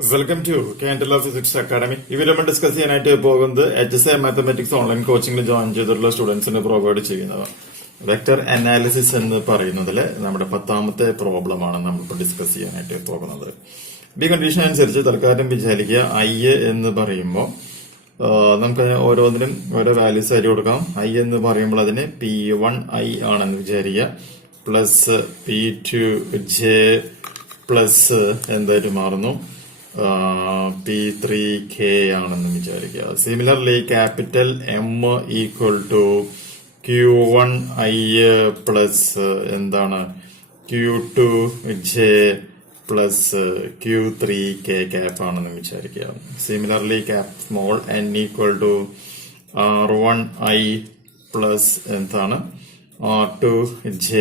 Welcome to Candela Physics Academy. ഇവിടെ നമ്മൾ discuss ചെയ്യാനായിട്ട് പോകുന്നത് HSA മാത്തമാറ്റിക്സ് ഓൺലൈൻ കോച്ചിങ്ങിൽ ജോയിൻ ചെയ്തിട്ടുള്ള സ്റ്റുഡൻസിന് പ്രൊവൈഡ് ചെയ്യുന്നതാണ് വെക്ടർ അനാലിസിസ് എന്ന് പറയുന്നതിൽ നമ്മുടെ 10ാമത്തെ പ്രോബ്ലം ആണ് നമ്മളിപ്പോൾ ഡിസ്കസ് ചെയ്യാനായിട്ട് പോകുന്നത്. ഈ കണ്ടീഷൻ അനുസരിച്ച് തൽക്കാലം വിചാരിക്കുക I എന്ന് പറയുമ്പോൾ നമുക്ക് ഓരോന്നിനും ഓരോ വാല്യൂസ് ആയിട്ട് കൊടുക്കാം. I എന്ന് പറയുമ്പോൾ അതിന് P1I ആണെന്ന് വിചാരിക്കുക, പ്ലസ് P2J പ്ലസ് എന്തായിട്ട് മാറുന്നു P3K ആണെന്ന് വിചാരിക്കുക. Similarly capital M equal to Q1I plus എന്താണ് Q2J പ്ലസ് Q3K ക്യാപ്പ് ആണെന്ന് വിചാരിക്കുക. Similarly cap small n equal to R1I plus എന്താണ് R2J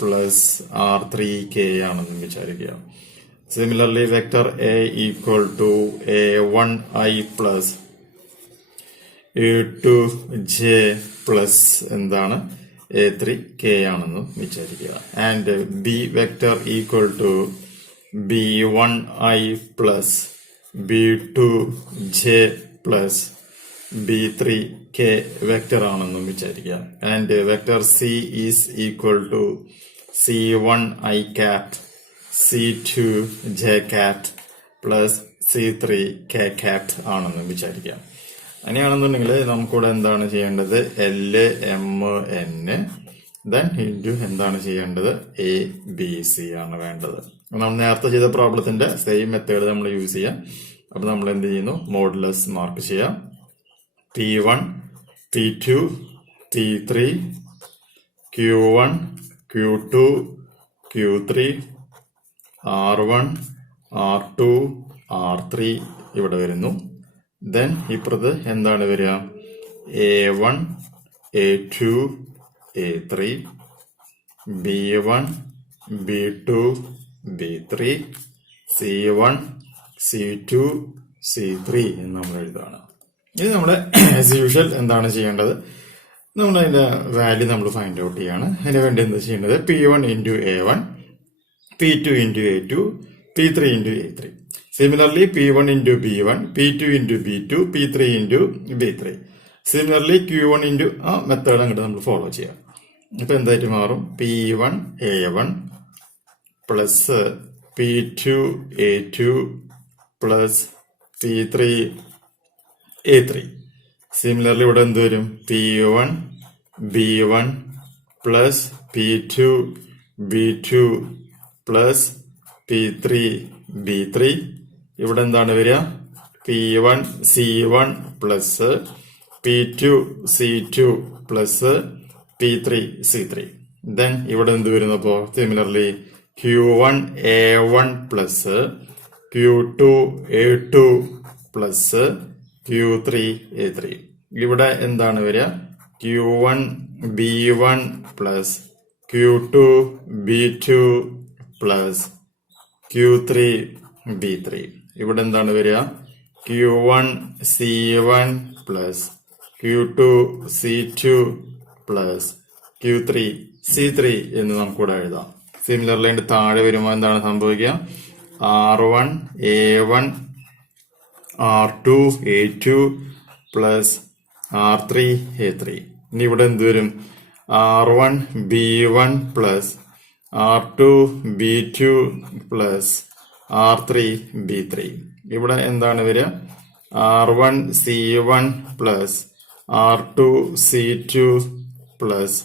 പ്ലസ് R3K ആണെന്ന് വിചാരിക്കുക. Similarly, vector A equal to A1I plus A2J plus എന്താണ് A3K ആണെന്ന് വിചാരിക്കുക. And B vector equal to B1I plus B2J plus B3K vector ആണെന്ന് വിചാരിക്കുക. And vector C is equal to C1I cap C2J cat plus C3K cat ആണെന്ന് വിചാരിക്കാം. അങ്ങനെയാണെന്നുണ്ടെങ്കിൽ നമുക്കിവിടെ എന്താണ് ചെയ്യേണ്ടത് LMN ദെൻ ഇൻറ്റു എന്താണ് ചെയ്യേണ്ടത് ABC ആണ് വേണ്ടത്. നമ്മൾ നേരത്തെ ചെയ്ത പ്രോബ്ലത്തിന്റെ സെയിം മെത്തേഡ് നമ്മൾ യൂസ് ചെയ്യാം. അപ്പൊ നമ്മൾ എന്ത് ചെയ്യുന്നു, മോഡുലസ് മാർക്ക് ചെയ്യാം. P1 P2 P3 Q1 Q2 Q3 R1 R2 R3 ഇവിടെ വരുന്നു. ദെൻ ഇപ്പുറത്ത് എന്താണ് വരിക A1 A2 A3 B1 B2 B3 C1 C2 C3 എന്ന് നമ്മൾ എഴുതാണ്. ഇത് നമ്മുടെ ആസ് യൂഷ്വൽ എന്താണ് ചെയ്യേണ്ടത്, നമ്മൾ അതിന്റെ വാല്യൂ നമ്മൾ ഫൈൻഡ് ഔട്ട് ചെയ്യാണ്. അതിന് വേണ്ടി എന്താ ചെയ്യേണ്ടത് P1 into A1 P2 into A2, P3 into A3. Similarly, P1 into B1, P2 into B2, P3 into B3. Similarly, Q1 into ആ മെത്തേഡ് അങ്ങോട്ട് നമ്മൾ ഫോളോ ചെയ്യാം. ഇപ്പൊ എന്തായിട്ട് മാറും P1 A1 plus P2 A2 plus P3 A3. Similarly ഇവിടെ എന്ത് വരും P1 B1 plus P2 B2 plus P3 B3. ഇവിടെ എന്താണ് വരിക P1 C1 plus P2 C2 plus P3 C3. Then ഇവിടെ എന്ത് വരുന്നു അപ്പോ similarly Q1 A1 plus Q2 A2 plus Q3 A3. ഇവിടെ എന്താണ് വരിക Q1 B1 plus Q2 B2 plus Q3 B3. ഇവിടെ എന്താണ് വരിക Q1 C1 plus Q2 C2 plus Q3 C3 എന്ന് നമുക്കിവിടെ എഴുതാം. സിമിലർലി അതിന്റെ താഴെ വരുമ്പോൾ എന്താണ് സംഭവിക്കുക R1 A1 R2 A2 plus R3 A3. ഇനി ഇവിടെ എന്ത് വരും R1 B1 plus R2 B2 plus R3 B3. ഇവിടെ എന്താണ് വരിക R1 C1 plus R2 C2 plus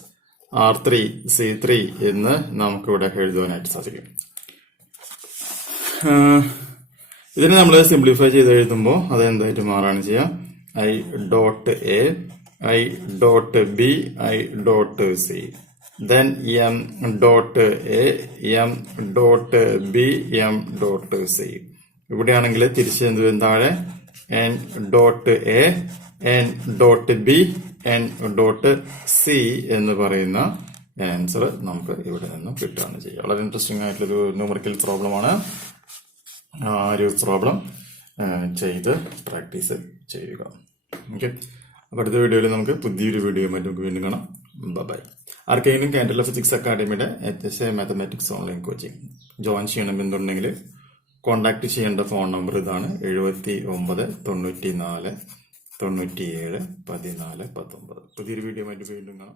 R3 C3 എന്ന് നമുക്കിവിടെ എഴുതുവാനായിട്ട് സാധിക്കും. ഇതിനെ നമ്മൾ സിംപ്ലിഫൈ ചെയ്ത് എഴുതുമ്പോൾ അത് എന്തായിട്ട് മാറാണ് ചെയ്യാം I dot A I dot B I dot C. Then M dot A, M dot B, M dot C. ഇവിടെയാണെങ്കിൽ തിരിച്ച് എന്ത് വരും താഴെ N dot A, N dot B, N dot C എന്ന് പറയുന്ന ആൻസർ നമുക്ക് ഇവിടെ നിന്ന് കിട്ടുകയാണ് ചെയ്യുക. വളരെ ഇൻട്രസ്റ്റിംഗ് ആയിട്ടുള്ളൊരു ന്യൂമറിക്കൽ പ്രോബ്ലം ആണ്. ഒരു പ്രോബ്ലം ചെയ്ത് പ്രാക്ടീസ് ചെയ്യുക. ഓക്കെ, അപ്പൊ അടുത്ത വീഡിയോയിൽ നമുക്ക് പുതിയൊരു വീഡിയോ നമുക്ക് വീണ്ടും കാണാം. ബൈ. ആർക്കെങ്കിലും കാൻഡല ഫിസിക്സ് അക്കാഡമിയുടെ HSA mathematics online coaching join ചെയ്യണമെന്നുണ്ടെങ്കിൽ കോണ്ടാക്ട് ചെയ്യേണ്ട ഫോൺ നമ്പർ ഇതാണ് 79 94 97 14 19. പുതിയൊരു വീഡിയോ ആയിട്ട് വീണ്ടും കാണാം.